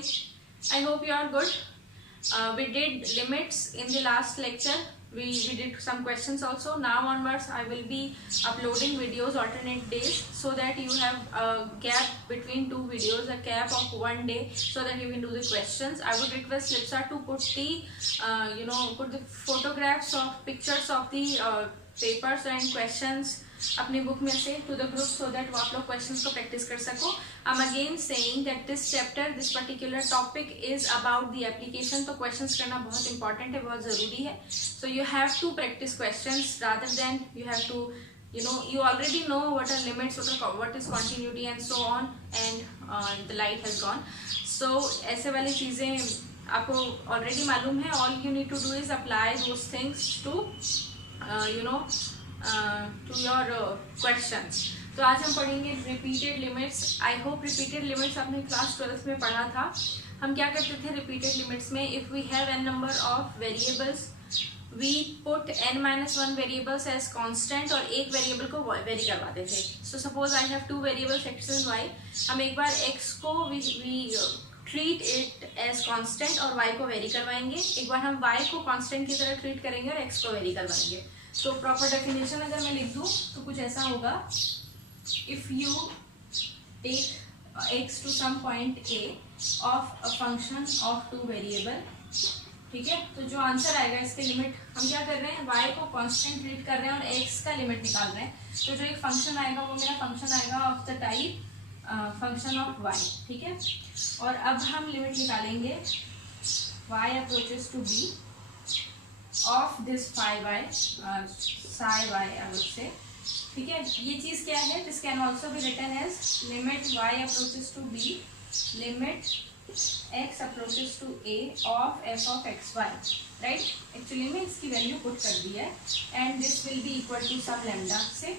everybody. I hope you are good. We did limits in the last lecture. We did some questions also. Now onwards I will be uploading videos alternate days so that you have a gap between two videos, a gap of 1 day, so that you can do the questions. I would request Lipsa to put the put the photographs of pictures of the papers and questions अपनी book में से to the group so that वो आप लोग questions को practice कर सको. I'm again saying that this chapter, this particular topic is about the application. तो questions करना बहुत important है, बहुत ज़रूरी है. So you have to practice questions rather than you have to, you already know what are limits, what is continuity and so on, and the light has gone. So ऐसे वाली चीज़ें आपको already मालूम है. All you need to do is apply those things to to your questions. तो आज हम पढ़ेंगे repeated limits. I hope repeated limits आपने क्लास 12th में पढ़ा था. हम क्या करते थे repeated limits में? If we have n number of variables, we put n-1 variables as constant और एक variable को vary करवाते थे. So suppose I have two variables x and y. हम एक बार x को we treat it as constant और y को vary करवाएंगे. एक बार हम y को constant की तरह treat करेंगे और x को vary करवाएंगे. तो प्रॉपर डेफिनेशन अगर मैं लिख दूँ तो कुछ ऐसा होगा. If you take x to some point a of a function of two variable, ठीक है, तो जो आंसर आएगा इसके लिमिट हम क्या कर रहे हैं, y को कांस्टेंट ट्रीट कर रहे हैं और x का लिमिट निकाल रहे हैं. तो जो एक फंक्शन आएगा वो मेरा फंक्शन आएगा of the type function of y, ठीक है. और अब हम लिमिट निकालेंगे y approaches to b of this psi y I would say, ठीक है. ये चीज क्या है? This can also be written as limit y approaches to b, limit x approaches to a of f of x y, right? Actually में इसकी value put कर दी है and this will be equal to some lambda से.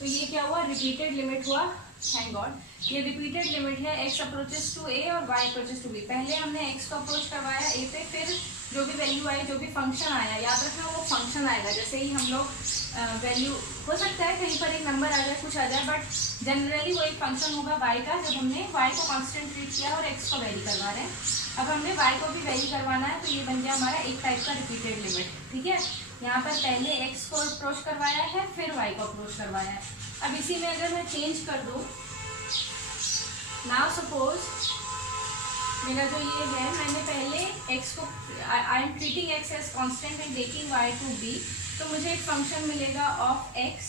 तो ये क्या हुआ? Repeated limit हुआ. Thank God. ये रिपीटेड लिमिट है x अप्रोचेस टू a और y अप्रोचेस टू b. पहले हमने x को अप्रोच करवाया a पे, फिर जो भी वैल्यू आई, जो भी फंक्शन आया, याद रखना वो फंक्शन आएगा. जैसे ही हम लोग वैल्यू, हो सकता है कहीं पर एक नंबर आ जाए, कुछ आ जाए, बट जनरली वो एक फंक्शन होगा y का. जब हमने y को कांस्टेंट ट्रीट किया और x को वेरी करवा रहे हैं, अब हमने y को भी वेरी करवाना है, तो ये बन गया हमारा एक टाइप का रिपीटेड लिमिट, ठीक है. यहाँ पर पहले x को अप्रोच करवाया है, फिर y को अप्रोच करवाया है. अब इसी में अगर मैं चेंज कर दूँ, नाउ सपोज मेरा जो ये है, मैंने पहले x को, I am treating x as constant and taking y to b, तो मुझे एक फंक्शन मिलेगा ऑफ x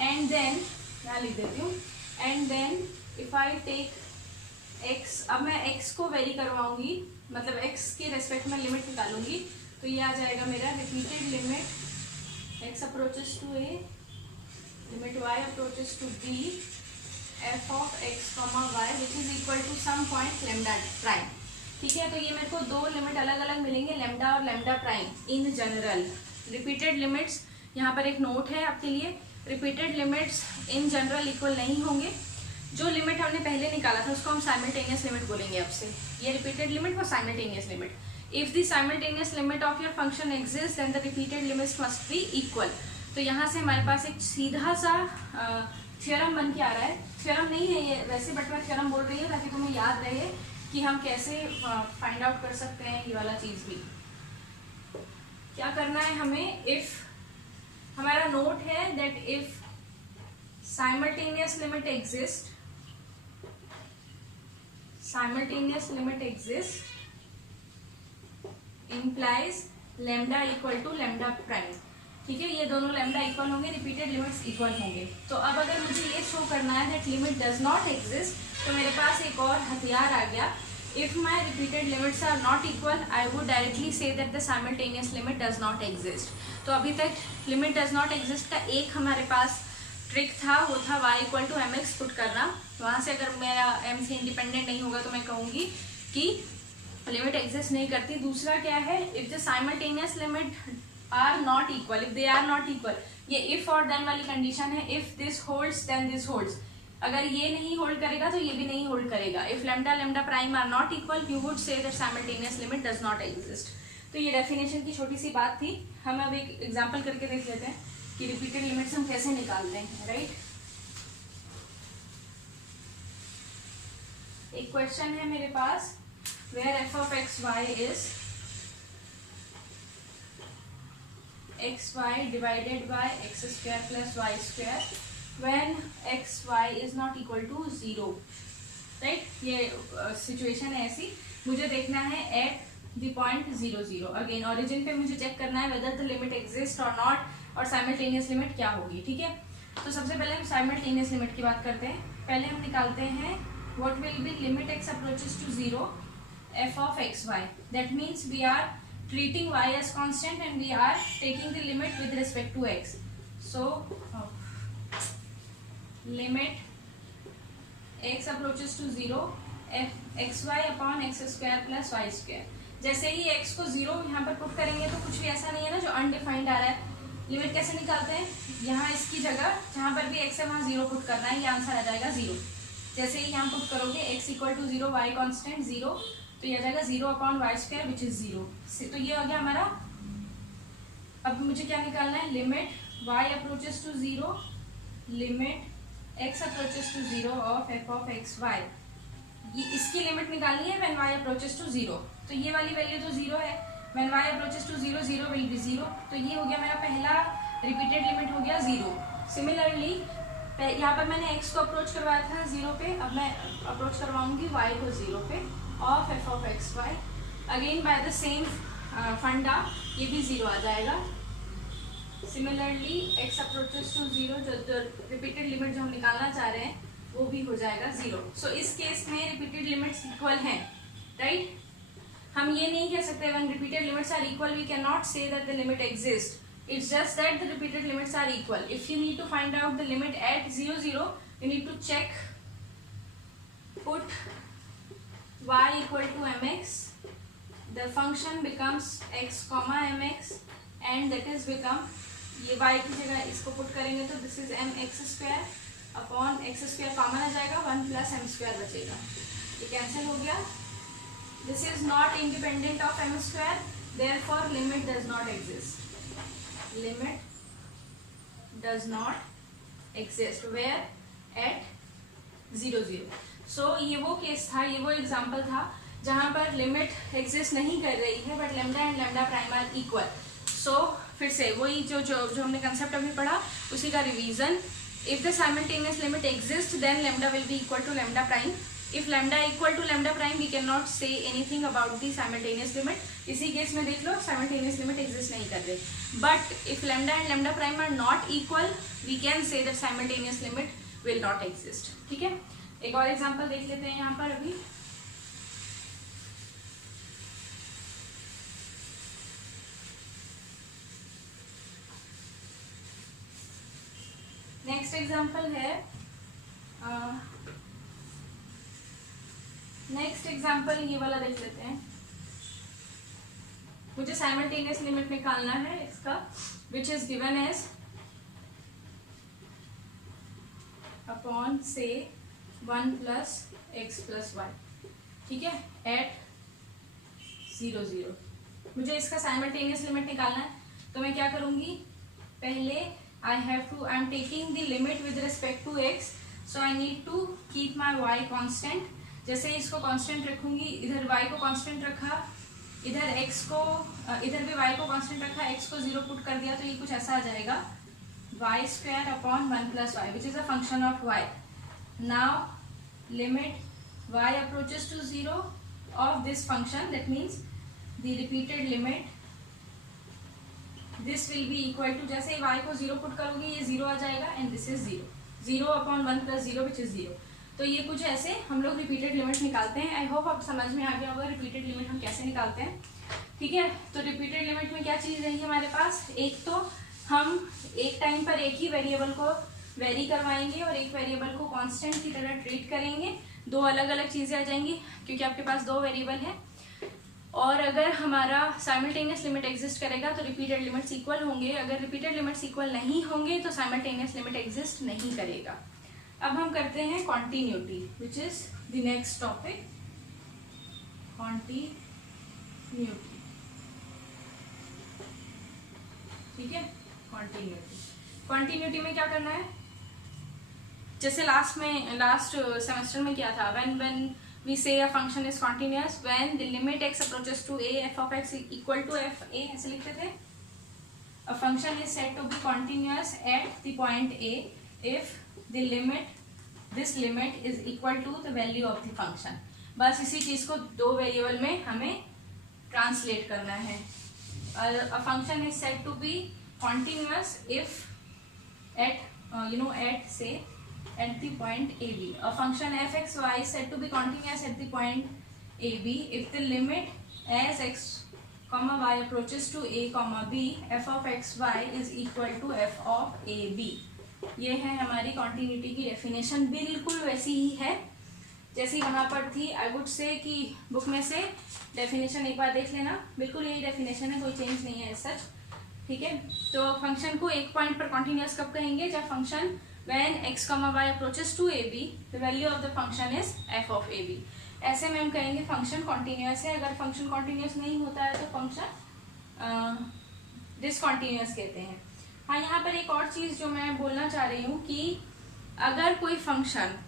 एंड देन, यहाँ लिख देती हूँ, and then if I take x, अब मैं x को वेरी करवाऊंगी, मतलब x के रेस्पेक्ट में लिमिट निकालूंगी, तो ये आ जाएगा मेरा repeated limit x approaches to a, limit y approaches to b, f of x comma y which is equal to some point lambda prime, ठीक है. तो ये मेरे को दो लिमिट अलग अलग मिलेंगे, लैम्डा और lambda prime in general. Repeated limits, यहाँ पर एक नोट है आपके लिए, repeated limits in general equal नहीं होंगे. जो लिमिट हमने पहले निकाला था उसको हम साइमल्टेनियस लिमिट बोलेंगे आपसे. ये रिपीटेड लिमिट और simultaneous limit. If the simultaneous limit of your function exist then the repeated limits must be equal. तो यहाँ से हमारे पास एक सीधा सा थ्योरम बन के आ रहा है. थ्योरम नहीं है ये वैसे, बट मैं थ्योरम बोल रही हूँ ताकि तुम्हें याद रहे कि हम कैसे फाइंड आउट कर सकते हैं ये वाला चीज़ भी. क्या करना है हमें? इफ हमारा नोट है that if simultaneous limit exist, simultaneous limit exist implies lambda equal to lambda prime, ठीक है. ये दोनों लैम्डा इक्वल होंगे, रिपीटेड लिमिट्स इक्वल होंगे. तो अब अगर मुझे ये शो करना है that limit does not exist, तो मेरे पास एक और हथियार आ गया. If my repeated limits are not equal, I would directly say that the simultaneous limit does not exist. तो अभी तक लिमिट डज नॉट एग्जिस्ट का एक हमारे पास ट्रिक था, वो था y equal to m x put करना. वहाँ से अगर मेरा m से इंडिपेंडेंट नहीं होगा तो मैं कहूँगी कि लिमिट एग्जिस्ट नहीं करती. दूसरा क्या है? If the simultaneous limit are not equal, if they are not equal, ये इफ और देन वाली कंडीशन है. If this holds then this holds. अगर ये नहीं होल्ड करेगा तो ये भी नहीं होल्ड करेगा. If lambda lambda prime are not equal, you would say that simultaneous limit does not exist. तो ये डेफिनेशन की छोटी सी बात थी. हम अब एक एग्जांपल करके देख लेते हैं कि रिपीटेड लिमिट्स हम कैसे निकालते हैं, राइट. एक क्वेश्चन है मेरे पास where f of x y is x y divided by x square plus y square when x y is not equal to 0, right. ये सिचुएशन है ऐसी, मुझे देखना है at the point 0 0। Again origin पे मुझे चेक करना है वेदर द लिमिट एग्जिस्ट और नॉट, और साइमल्टेनियस लिमिट क्या होगी, ठीक है। तो सबसे पहले हम साइमल्टेनियस लिमिट की बात करते हैं। पहले हम निकालते हैं what will be limit x approaches to 0 f of x y. That means we are treating y as constant and we are taking the limit with respect to x. So limit x approaches to 0 f x y upon x square plus y square. जैसे ही x को 0 यहाँ पर put करेंगे तो कुछ भी ऐसा नहीं है ना जो अनडिफाइंड आ रहा है। लिमिट कैसे निकालते हैं, यहाँ इसकी जगह जहाँ पर भी x है वहाँ 0 पुट करना है, ये आंसर आ जाएगा 0। जैसे ही यहाँ पुट करोगे x equal to 0 y constant 0, तो ये आ जाएगा 0 upon y square which is 0। तो ये हो गया हमारा। अब मुझे क्या निकालना है, limit y approaches to 0 limit x approaches to 0 of f of x y। ये इसकी लिमिट निकालनी है when y approaches to 0। तो ये वाली वैल्यू तो 0 है, when y approaches to 0 0 will be 0। तो ये हो गया मेरा पहला रिपीटेड लिमिट हो गया 0। सिमिलरली यहाँ पर मैंने x को अप्रोच करवाया था 0 पे, अब मैं अप्रोच करवाऊंगी y को 0 पे of f of x y। Again by the same फंडा ये भी 0 आ जाएगा। सिमिलरली x अप्रोचेस टू 0, जो रिपीटेड लिमिट जो हम निकालना चाह रहे हैं वो भी हो जाएगा 0। सो इस केस में रिपीटेड लिमिट्स इक्वल हैं, राइट। हम ये नहीं कह सकते when repeated limits are equal we can not say that the limit exist. It's just that the repeated limits are equal. If you need to find out the limit at 0 0 you need to check put y equal to mx, the function becomes x comma mx and that is become, ये y की जगह इसको put करेंगे तो this is m x square upon x square common आ जाएगा, 1 plus m square बचेगा, ये कैंसिल हो गया। This is not independent of m square, therefore limit does not exist. Limit does not exist where at 0 0। सो ये वो case था, ये वो एग्जाम्पल था जहां पर लिमिट एग्जिस्ट नहीं कर रही है but lambda and lambda prime are equal. So फिर से वही जो हमने कंसेप्ट अभी पढ़ा उसी का revision. If the simultaneous limit exist then lambda will be equal to lambda prime. If lambda equal to lambda prime we can not say anything about the simultaneous limit. इसी केस में देख लो simultaneous limit exist नहीं कर रही। But if lambda and lambda prime are not equal we can say that simultaneous limit will not exist, ठीक है। एक और एग्जाम्पल देख लेते हैं यहाँ पर अभी। नेक्स्ट एग्जाम्पल है, नेक्स्ट एग्जाम्पल ये वाला देख लेते हैं। मुझे साइमल्टेनियस लिमिट निकालना है इसका which is given as upon से 1 प्लस एक्स प्लस वाई, ठीक है, एट 0 0। मुझे इसका साइमल्टेनियस लिमिट निकालना है तो मैं क्या करूंगी, पहले I am taking the limit with respect to x, so I need to keep my y constant। जैसे इसको constant रखूंगी, इधर y को constant रखा, इधर x को इधर भी y को constant रखा, x को 0 पुट कर दिया तो ये कुछ ऐसा आ जाएगा y square upon 1 plus y which is a function of y। Now limit y approaches to 0 of this function, that means the repeated limit this will be equal to, जैसे y को 0 put करोगे ये 0 आ जाएगा and this is 0, 0 upon 1 plus 0 which is 0। तो ये कुछ ऐसे हम लोग रिपीटेड लिमिट निकालते हैं। आई होप आप समझ में आ गया होगा रिपीटेड लिमिट हम कैसे निकालते हैं, ठीक है। तो रिपीटेड लिमिट में क्या चीज़ रही है हमारे पास, एक तो हम एक टाइम पर एक ही वेरिएबल को वेरी करवाएंगे और एक वेरिएबल को कांस्टेंट की तरह ट्रीट करेंगे। दो अलग अलग चीज़ें आ जाएंगी क्योंकि आपके पास दो वेरिएबल है। और अगर हमारा साइमल्टेनियस लिमिट एग्जिस्ट करेगा तो रिपीटेड लिमिट्स इक्वल होंगे, अगर रिपीटेड लिमिट्स इक्वल नहीं होंगे तो साइमल्टेनियस लिमिट एग्जिस्ट नहीं करेगा। अब हम करते हैं continuity which is the next topic, continuity, ठीक है। कॉन्टिन्यूटी में क्या करना है, जैसे लास्ट सेमेस्टर में क्या था, when we say a function is continuous when the limit x approaches to a f of x equal to f a, ऐसे लिखते थे. A function is said to be continuous at the point a if the this limit is equal to the value of the function. बस इसी चीज को दो variable में हमें ट्रांसलेट करना है. A function is said to be continuous if at say at the point AB. A function f(x,y) is said to be continuous at the point AB if the limit as x, y approaches to a, b, f of x, y is equal to f of a, b. ये है हमारी continuity की definition. बिल्कुल वैसी ही है जैसी वहां पर थी. आई वुड से कि बुक में से डेफिनेशन एक बार देख लेना. बिल्कुल यही डेफिनेशन है, कोई चेंज नहीं है सच. ठीक है, तो फंक्शन को एक पॉइंट पर कॉन्टिन्यूस कब कहेंगे? जब function when x, y approaches to ab the value of the function is f of ab. ऐसे में हम कहेंगे फंक्शन कॉन्टिन्यूस है. अगर फंक्शन कॉन्टिन्यूस नहीं होता है तो फंक्शन डिसकॉन्टिन्यूस कहते हैं. हाँ, यहाँ पर एक और चीज जो मैं बोलना चाह रही हूँ कि अगर कोई फंक्शन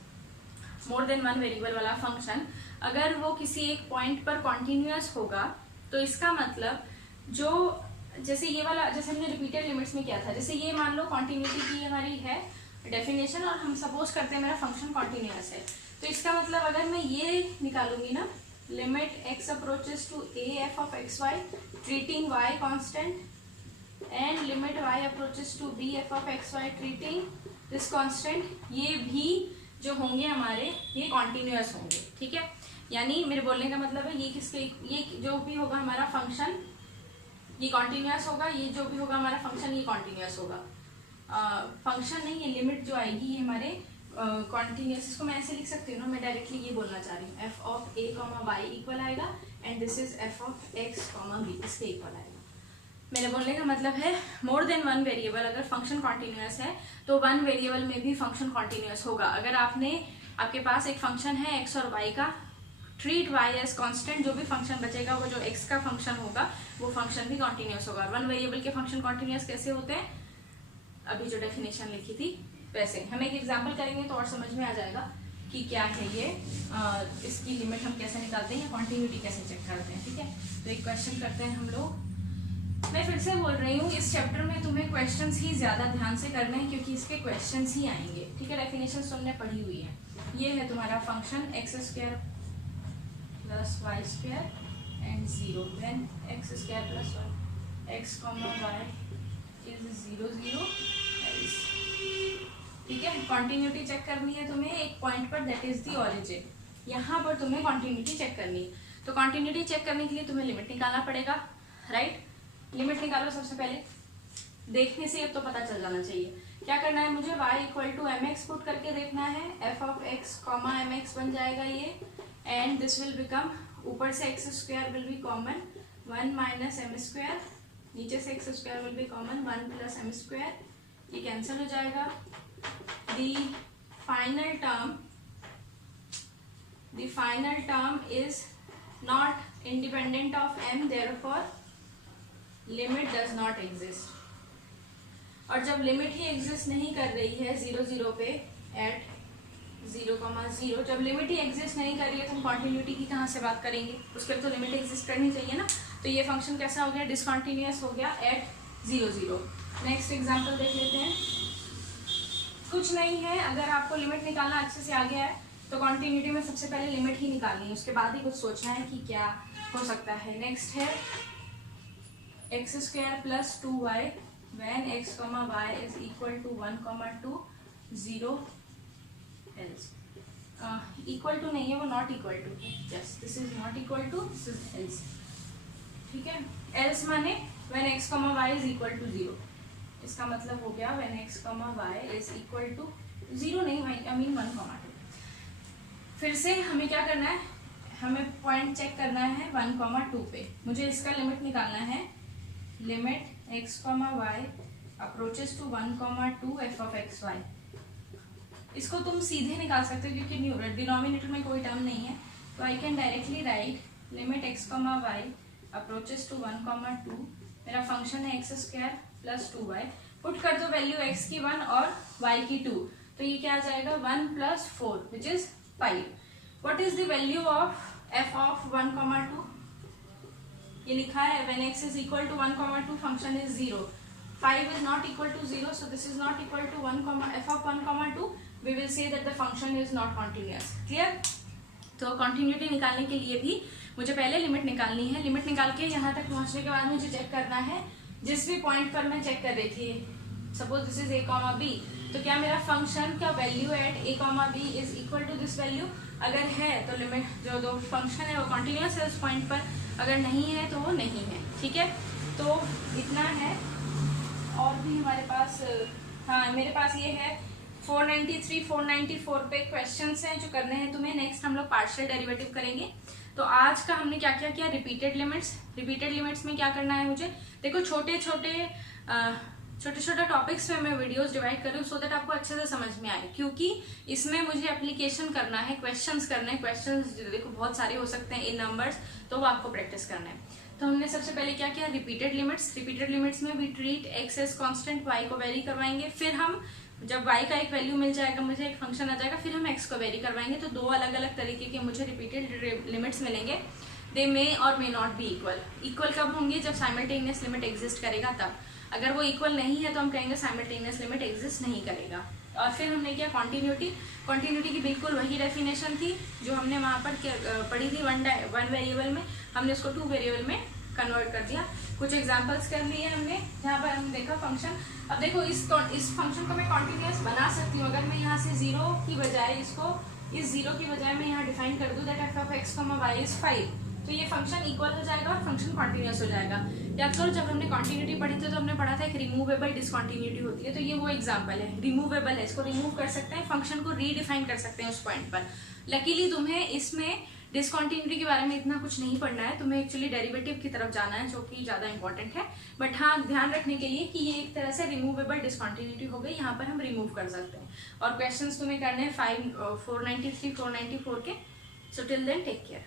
मोर देन वन वेरिएबल वाला फंक्शन अगर वो किसी एक पॉइंट पर कॉन्टिन्यूस होगा तो इसका मतलब जो जैसे ये वाला, जैसे हमने रिपीटेड लिमिट्स में किया था, जैसे ये मान लो कॉन्टिन्यूटी की हमारी है डेफिनेशन और हम सपोज करते हैं मेरा फंक्शन कॉन्टिन्यूस है, तो इसका मतलब अगर मैं ये निकालूंगी ना, limit x approaches to a f of x y treating y constant and limit y approaches to b f of x y treating this constant, ये भी जो होंगे हमारे ये कॉन्टिन्यूस होंगे. ठीक है, यानी मेरे बोलने का मतलब है ये जो भी होगा हमारा फंक्शन ये कॉन्टिन्यूस होगा, ये जो भी होगा हमारा फंक्शन ये कॉन्टिन्यूस होगा. फंक्शन नहीं, ये लिमिट जो आएगी ये हमारे कॉन्टिन्यूस. इसको मैं ऐसे लिख सकती हूँ ना, मैं डायरेक्टली ये बोलना चाह रही हूँ f of a y equal आएगा and this is f of x b, इसके इक्वल आएगा. मेरे बोलने का मतलब है मोर देन वन वेरिएबल अगर फंक्शन कॉन्टिन्यूस है तो वन वेरिएबल में भी फंक्शन कॉन्टिन्यूस होगा. अगर आपके पास एक फंक्शन है एक्स और वाई का, ट्रीट वाई एज कांस्टेंट, जो भी फंक्शन बचेगा वो जो एक्स का फंक्शन होगा वो फंक्शन भी कॉन्टिन्यूस होगा. वन वेरिएबल के फंक्शन कॉन्टिन्यूस कैसे होते हैं, अभी जो डेफिनेशन लिखी थी वैसे. हम एक एग्जांपल करेंगे तो और समझ में आ जाएगा कि क्या है ये, इसकी लिमिट हम कैसे निकालते हैं या कॉन्टिन्यूटी कैसे चेक करते हैं. ठीक है, तो एक क्वेश्चन करते हैं हम लोग. मैं फिर से बोल रही हूँ इस चैप्टर में तुम्हें क्वेश्चंस ही ज़्यादा ध्यान से करने हैं क्योंकि इसके क्वेश्चंस ही आएंगे. ठीक है, डेफिनेशन तुमने पढ़ी हुई है. ये है तुम्हारा function x square plus y square and 0 when x square plus 1 x y is 0 0 else. ठीक है, कॉन्टिन्यूटी चेक करनी है तुम्हें एक पॉइंट पर, दैट इज द ओरिजिन. यहाँ पर तुम्हें कॉन्टिन्यूटी चेक करनी है. तो कॉन्टिन्यूटी चेक करने के लिए तुम्हें लिमिट निकालना पड़ेगा. राइट, लिमिट निकालो. सबसे पहले देखने से अब तो पता चल जाना चाहिए. क्या करना है मुझे, y equal to m x put करके देखना है. f of x comma m x बन जाएगा ये एंड दिस विल बिकम, ऊपर से x square will be common 1 minus m square, नीचे से x square will be common 1 plus m square, ये कैंसिल हो जाएगा. The final term is not independent of m, therefore limit does not exist. और जब limit ही exist नहीं कर रही है 0 0 पे एट 0, 0, जब लिमिट ही एग्जिस्ट नहीं कर रही है तो हम कॉन्टिन्यूटी की कहाँ से बात करेंगे, उसके लिए तो लिमिट एग्जिस्ट करनी चाहिए ना. तो ये फंक्शन कैसा हो गया, डिसकॉन्टिन्यूस हो गया एट 0 0. नेक्स्ट एग्जाम्पल देख लेते हैं. कुछ नहीं है, अगर आपको लिमिट निकालना अच्छे से आ गया है तो कॉन्टिन्यूटी में सबसे पहले लिमिट ही निकालनी है, उसके बाद ही कुछ सोचना है कि क्या हो सकता है. नेक्स्ट है x square plus 2y when x, y is equal to 1, 2 0 else. Equal to नहीं है वो, not equal to. Yes, this is not equal to, this is else. ठीक है, एल्स माने when x, y is equal to 0. इसका मतलब हो गया when x, y is equal to 0 नहीं, I mean 1, 2. फिर से हमें क्या करना है, हमें पॉइंट चेक करना है 1, 2 पे. मुझे इसका लिमिट निकालना है. Limit x, y approaches to 1, 2 f of x, y. इसको तुम सीधे निकाल सकते हो क्योंकि डिनोमिनेटर में कोई टर्म नहीं है, तो I can directly write limit x, y approaches to 1, 2. मेरा फंक्शन है x square plus 2y. Put कर दो वैल्यू x की 1 और y की 2, तो ये क्या आ जाएगा 1 + 4 which is 5. What is the value of f of 1,2? ये लिखा है when x is equal to 1,2 function is 0. 5 is not equal to 0, so this is not equal to 1, f of 1,2. We will say that the function is not continuous. Clear? तो continuity निकालने के लिए भी मुझे पहले लिमिट निकालनी है. Limit निकाल के यहाँ तक पहुँचने के बाद मुझे चेक करना है जिस भी पॉइंट पर मैं चेक कर रही थी. Suppose this is a, b, तो क्या मेरा फंक्शन का value at a, b is equal to this value? अगर है तो लिमिट जो दो फंक्शन है वो कंटिन्यूस है उस पॉइंट पर, अगर नहीं है तो वो नहीं है. ठीक है, तो इतना है. और भी हमारे पास, हाँ मेरे पास ये है 493, 494 पे क्वेश्चंस हैं जो करने हैं तुम्हें. नेक्स्ट हम लोग पार्शियल डेरिवेटिव करेंगे. तो आज का हमने क्या क्या किया? Repeated limits. रिपीटेड लिमिट्स में क्या करना है मुझे? देखो छोटे छोटे टॉपिक्स में मैं वीडियोस डिवाइड कर रही हूँ सो दैट आपको अच्छे से समझ में आए, क्योंकि इसमें मुझे एप्लीकेशन करना है, क्वेश्चंस करने हैं. क्वेश्चंस देखो बहुत सारे हो सकते हैं इन नंबर्स, तो वो आपको प्रैक्टिस करना है. तो हमने सबसे पहले क्या किया? Repeated limits. रिपीटेड लिमिट्स में we treat x as constant, y को वेरी करवाएंगे. फिर हम जब y का एक वैल्यू मिल जाएगा, मुझे एक फंक्शन आ जाएगा, फिर हम x को वेरी करवाएंगे. तो दो अलग अलग तरीके के मुझे रिपीटेड लिमिट्स मिलेंगे. दे मे और may not be equal. Equal कब होंगे? जब साइमल्टेनियस लिमिट एग्जिस्ट करेगा तब. अगर वो इक्वल नहीं है तो हम कहेंगे साइमल्टेनियस लिमिट एग्जिस्ट नहीं करेगा. और फिर हमने किया कॉन्टिन्यूटी. कॉन्टिन्यूटी की बिल्कुल वही डेफिनेशन थी जो हमने वहाँ पर पढ़ी थी. वन वेरिएबल में हमने उसको 2 वेरिएबल में कन्वर्ट कर दिया. कुछ एग्जांपल्स कर लिए हमने जहाँ पर हम देखा फंक्शन. अब देखो इस फंक्शन को मैं कॉन्टिन्यूस बना सकती हूँ. अगर मैं यहाँ से 0 की बजाय इसको इस 0 की बजाय मैं यहाँ डिफाइन कर दूँ that f of x y is 5, तो ये फंक्शन इक्वल हो जाएगा और फंक्शन कॉन्टिन्यूस हो जाएगा. याद करो जब हमने कॉन्टिन्यूटी पढ़ी थी तो हमने पढ़ा था एक रिमूवेबल डिसकॉन्टिन्यूटी होती है. तो ये वो एग्जांपल है, रिमूवेबल है. इसको रिमूव कर सकते हैं, फंक्शन को रीडिफाइन कर सकते हैं उस पॉइंट पर. लकीली तुम्हें इसमें डिसकॉन्टिन्यूटी के बारे में इतना कुछ नहीं पढ़ना है. तुम्हें एक्चुअली डेरिवेटिव की तरफ जाना है जो कि ज़्यादा इंपॉर्टेंट है. बट हाँ ध्यान रखने के लिए कि ये एक तरह से रिमूवेबल डिसकॉन्टिन्यूटी हो गई. यहाँ पर हम रिमूव कर सकते हैं. और क्वेश्चंस तुम्हें करने हैं 493, 494 के. So till then take care.